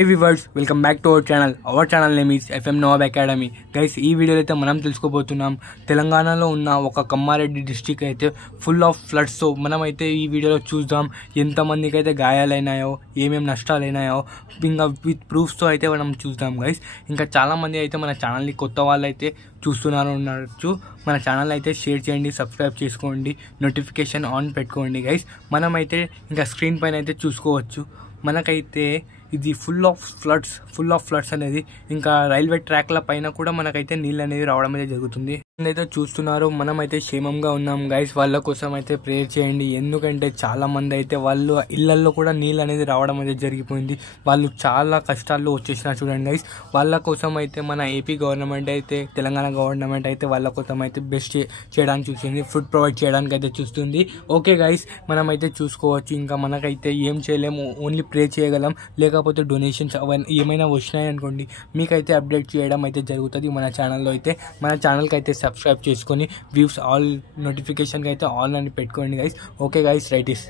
Hey viewers, welcome back to our channel. Our channel name is FM Nawab Academy. Guys, ఈ వీడియోలో అయితే మనం తెలుసుకోబోతున్నాం తెలంగాణలో ఉన్న ఒక కమ్మారెడ్డి డిస్ట్రిక్ట్ అయితే ఫుల్ ఆఫ్ ఫ్లడ్స్. సో మనమైతే ఈ వీడియోలో చూద్దాం ఎంతమందికి అయితే గాయాలైనాయో, ఏమేమి నష్టాలైనాయో, ఇంకా విత్ ప్రూఫ్స్తో అయితే మనం చూద్దాం గైస్. ఇంకా చాలామంది అయితే మన ఛానల్ని కొత్త వాళ్ళు అయితే ఉండొచ్చు. మన ఛానల్ అయితే షేర్ చేయండి, సబ్స్క్రైబ్ చేసుకోండి, నోటిఫికేషన్ ఆన్ పెట్టుకోండి గైస్. మనమైతే ఇంకా స్క్రీన్ పైన అయితే చూసుకోవచ్చు. మనకైతే ఇది ఫుల్ ఆఫ్ ఫ్లడ్స్ అనేది ఇంకా రైల్వే ట్రాక్ల పైన కూడా మనకైతే నీళ్ళు అనేది రావడం అయితే జరుగుతుంది. అయితే చూస్తున్నారు, మనమైతే క్షేమంగా ఉన్నాం గైస్. వాళ్ళ కోసం అయితే ప్రేయర్ చేయండి, ఎందుకంటే చాలా మంది అయితే వాళ్ళు ఇళ్లలో కూడా నీళ్ళు అనేది రావడం అయితే జరిగిపోయింది. వాళ్ళు చాలా కష్టాల్లో వచ్చేసినా చూడండి గైస్. వాళ్ళ కోసం అయితే మన ఏపీ గవర్నమెంట్ అయితే, తెలంగాణ గవర్నమెంట్ అయితే వాళ్ళ కోసం అయితే బెస్ట్ చేయడానికి చూస్తుంది, ఫుడ్ ప్రొవైడ్ చేయడానికి అయితే చూస్తుంది. ఓకే గైస్, మనమైతే చూసుకోవచ్చు. ఇంకా మనకైతే ఏం చేయలేము, ఓన్లీ ప్రే చేయగలం. లేకపోతే డొనేషన్స్ అవన్నీ ఏమైనా వచ్చినాయి అనుకోండి, మీకైతే అప్డేట్ చేయడం అయితే జరుగుతుంది మన ఛానల్లో. అయితే మన ఛానల్కి అయితే సబ్స్క్రైబ్ చేసుకొని వ్యూస్ ఆల్ నోటిఫికేషన్కి అయితే ఆల్ అని పెట్టుకోండి guys. Okay guys, right is